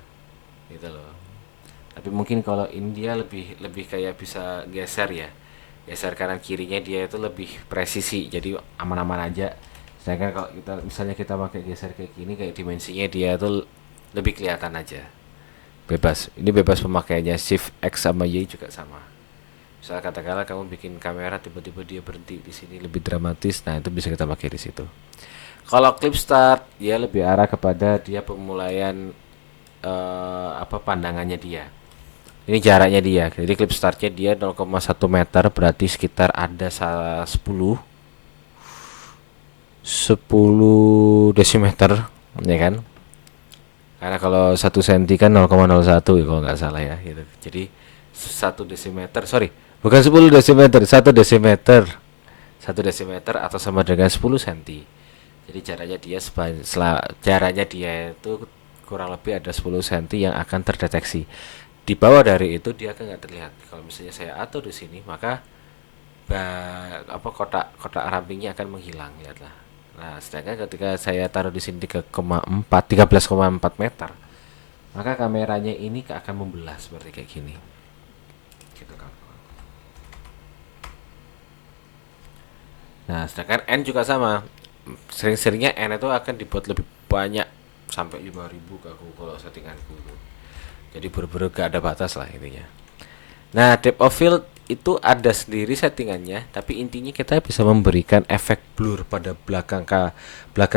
gitu loh. Tapi mungkin kalau India lebih lebih kayak bisa geser ya. Geser kanan kirinya dia itu lebih presisi. Jadi aman-aman aja. Sedangkan kalau kita misalnya kita pakai geser kayak gini kayak dimensinya dia itu lebih kelihatan aja. Bebas. Ini bebas pemakaiannya. Shift X sama Y juga sama. Misal katakanlah kamu bikin kamera tiba-tiba dia berhenti di sini lebih dramatis, nah itu bisa kita pakai di situ. Kalau clip start dia lebih arah kepada dia pemulaian apa pandangannya dia. Ini jaraknya dia. Jadi clip startnya dia 0,1 meter berarti sekitar ada 10 desimeter ya kan? Karena kalau 1 senti kan 0,01 ya kalau nggak salah ya gitu. Jadi 1 desimeter, sorry, bukan 10 desimeter, 1 desimeter. 1 desimeter atau sama dengan 10 senti. Jadi jaraknya dia itu kurang lebih ada 10 senti yang akan terdeteksi. Di bawah dari itu dia akan nggak terlihat. Kalau misalnya saya atur di sini, maka apa kotak-kotak rampingnya akan menghilang, lihatlah. Nah, sedangkan ketika saya taruh di sini 13,4 meter, maka kameranya ini akan membelah seperti kayak gini. Gitu kan. Nah, sedangkan N juga sama. Sering-seringnya N itu akan dibuat lebih banyak sampai 5.000 kalau settinganku. Jadi bener-bener gak ada batas lah intinya. Nah, depth of field itu ada sendiri settingannya, tapi intinya kita bisa memberikan efek blur pada belakang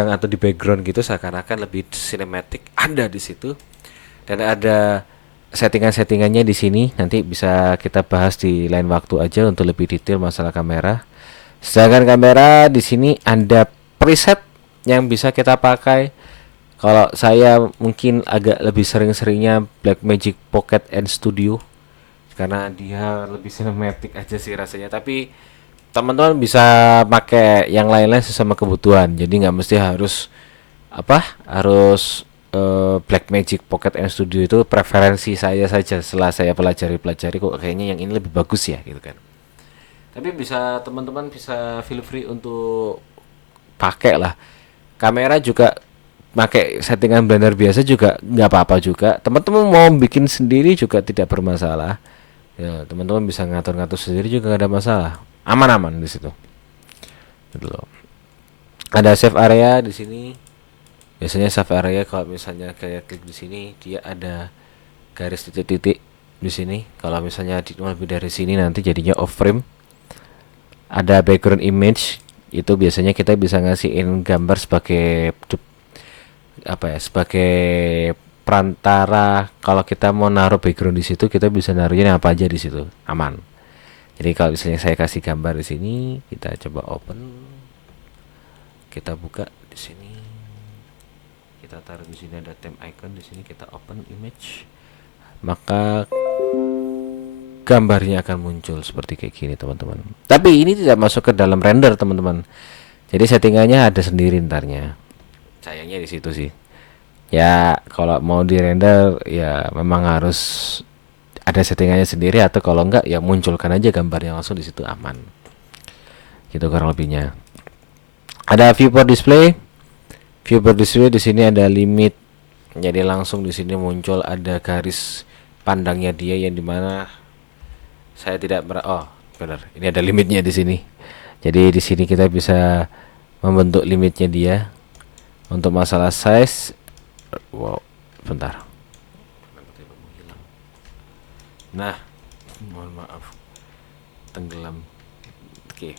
atau di background gitu seakan-akan lebih cinematic ada di situ. Dan ada settingan-settingannya di sini, nanti bisa kita bahas di lain waktu aja untuk lebih detail masalah kamera. Sedangkan kamera di sini ada preset yang bisa kita pakai. Kalau saya mungkin agak lebih sering-seringnya Blackmagic Pocket N Studio karena dia lebih sinematik aja sih rasanya. Tapi teman-teman bisa pakai yang lain-lain sesama kebutuhan. Jadi nggak mesti harus harus Blackmagic Pocket M Studio, itu preferensi saya saja. Setelah saya pelajari kok kayaknya yang ini lebih bagus ya gitu kan. Tapi bisa teman-teman bisa feel free untuk pakai lah. Kamera juga pakai settingan Blender biasa juga nggak apa-apa juga. Teman-teman mau bikin sendiri juga tidak bermasalah. Ya, teman-teman bisa ngatur-ngatur sendiri juga nggak ada masalah. Aman-aman di situ. Gitu loh. Ada save area di sini. Biasanya save area kalau misalnya kayak klik di sini dia ada garis titik-titik di sini. Kalau misalnya lebih dari sini nanti jadinya off frame. Ada background image, itu biasanya kita bisa ngasihin gambar sebagai sebagai perantara. Kalau kita mau naruh background di situ kita bisa naruhnya apa aja di situ, aman. Jadi kalau misalnya saya kasih gambar di sini, kita coba open, kita buka di sini, kita taruh di sini ada theme icon, di sini kita open image, maka gambarnya akan muncul seperti kayak gini teman-teman. Tapi ini tidak masuk ke dalam render teman-teman. Jadi settingannya ada sendiri ntarnya. Sayangnya di situ sih. Ya kalau mau di render ya memang harus ada settingannya sendiri, atau kalau enggak ya munculkan aja gambarnya langsung di situ, aman. Gitu kurang lebihnya. Ada viewport display. Viewport display di sini ada limit. Jadi langsung di sini muncul ada garis pandangnya dia yang dimana saya tidak benar. Ini ada limitnya di sini. Jadi di sini kita bisa membentuk limitnya dia. Untuk masalah size, wow, bentar. Nah, mohon maaf, tenggelam. Oke.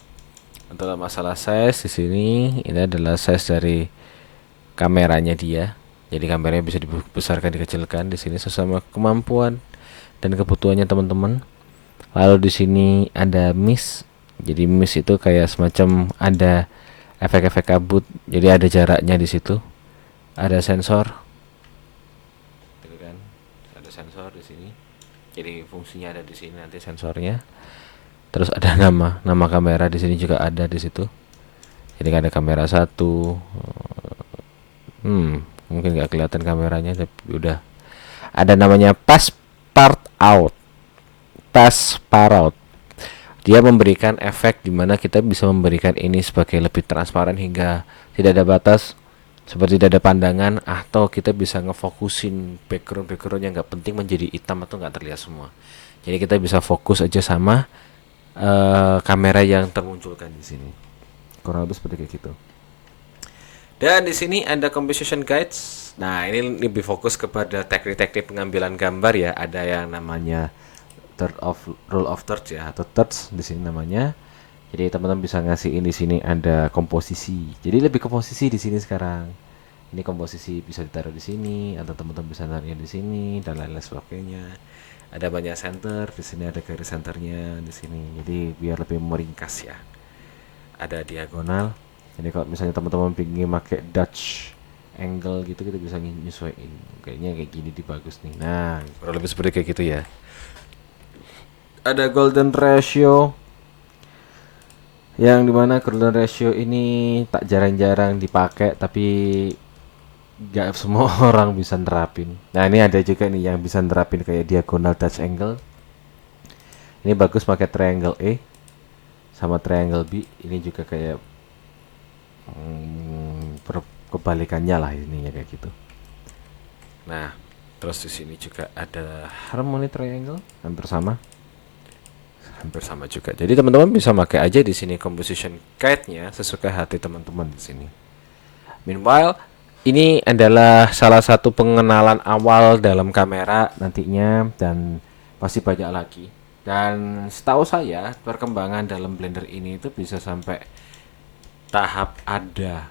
Untuk masalah size di sini, ini adalah size dari kameranya dia. Jadi kameranya bisa dibesarkan, dikecilkan di sini sesuai kemampuan dan kebutuhannya teman-teman. Lalu di sini ada mist. Jadi mist itu kayak semacam ada efek-efek kabut. Jadi ada jaraknya di situ. Ada sensor, gitu kan? Ada sensor di sini. Jadi fungsinya ada di sini nanti sensornya. Terus ada nama kamera di sini juga ada di situ. Jadi ada kamera satu. Mungkin nggak kelihatan kameranya tapi udah. Ada namanya pass part out. Pass part out. Dia memberikan efek di mana kita bisa memberikan ini sebagai lebih transparan hingga tidak ada batas, seperti tidak ada pandangan, atau kita bisa ngefokusin background yang nggak penting menjadi hitam atau nggak terlihat semua. Jadi kita bisa fokus aja sama kamera yang termunculkan di sini. Kurang lebih seperti kayak gitu. Dan di sini ada composition guides. Nah, ini lebih fokus kepada teknik-teknik pengambilan gambar ya. Ada yang namanya rule of thirds ya, atau thirds di sini namanya. Jadi teman-teman bisa ngasih di sini ada komposisi. Jadi lebih ke posisi di sini sekarang. Ini komposisi bisa ditaruh di sini atau teman-teman bisa taruhnya di sini dan lain-lain sebagainya. Ada banyak center, di sini ada garis centernya di sini. Jadi biar lebih meringkas ya. Ada diagonal. Jadi kalau misalnya teman-teman ingin pakai Dutch angle gitu, kita bisa nyesuaiin. Kayaknya kayak gini di bagus nih. Nah, kurang lebih seperti kayak gitu ya. Ada golden ratio, yang dimana golden ratio ini tak jarang-jarang dipakai, tapi gak semua orang bisa nerapin. Nah, ini ada juga nih yang bisa nerapin kayak diagonal Dutch angle. Ini bagus pakai triangle E sama triangle B. Ini juga kayak kebalikannya lah ininya kayak gitu. Nah, terus di sini juga ada harmony triangle, hampir sama juga. Jadi teman-teman bisa pakai aja di sini composition guide-nya sesuka hati teman-teman di sini. Meanwhile, ini adalah salah satu pengenalan awal dalam kamera nantinya, dan pasti banyak lagi. Dan setahu saya perkembangan dalam Blender ini itu bisa sampai tahap ada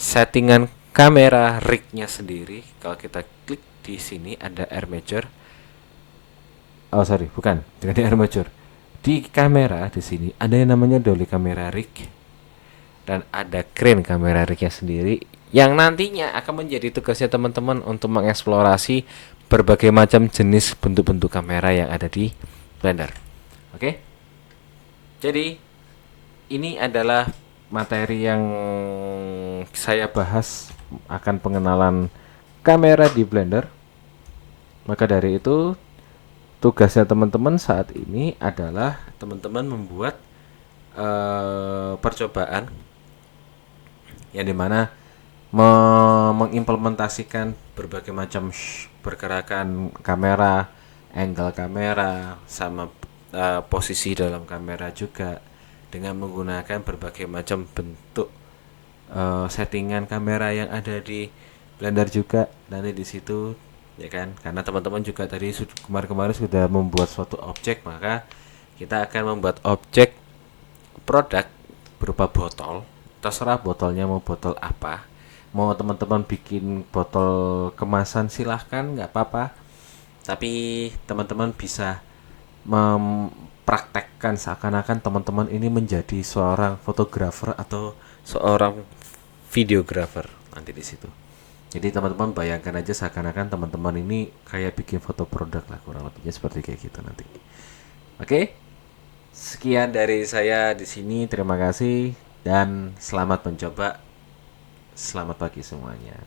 settingan kamera rig-nya sendiri. Kalau kita klik di sini ada armature. Oh sorry, bukan, dengan di armature. Di kamera di sini ada yang namanya dolly kamera rig dan ada crane kamera rignya sendiri, yang nantinya akan menjadi tugasnya teman-teman untuk mengeksplorasi berbagai macam jenis bentuk-bentuk kamera yang ada di Blender. Oke? Jadi ini adalah materi yang saya bahas akan pengenalan kamera di Blender. Maka dari itu tugasnya teman-teman saat ini adalah teman-teman membuat percobaan yang dimana mengimplementasikan berbagai macam pergerakan kamera, angle kamera, sama posisi dalam kamera juga, dengan menggunakan berbagai macam bentuk settingan kamera yang ada di Blender juga nanti di situ, ya kan? Karena teman-teman juga tadi kemarin-kemarin sudah membuat suatu objek, maka kita akan membuat objek produk berupa botol. Terserah botolnya mau botol apa. Mau teman-teman bikin botol kemasan silahkan, nggak apa-apa. Tapi teman-teman bisa mempraktekkan seakan-akan teman-teman ini menjadi seorang fotografer atau seorang videografer nanti di situ. Jadi teman-teman bayangkan aja seakan-akan teman-teman ini kayak bikin foto produk lah, kurang lebihnya seperti kayak gitu nanti. Oke? Sekian dari saya di sini. Terima kasih dan selamat mencoba. Selamat pagi semuanya.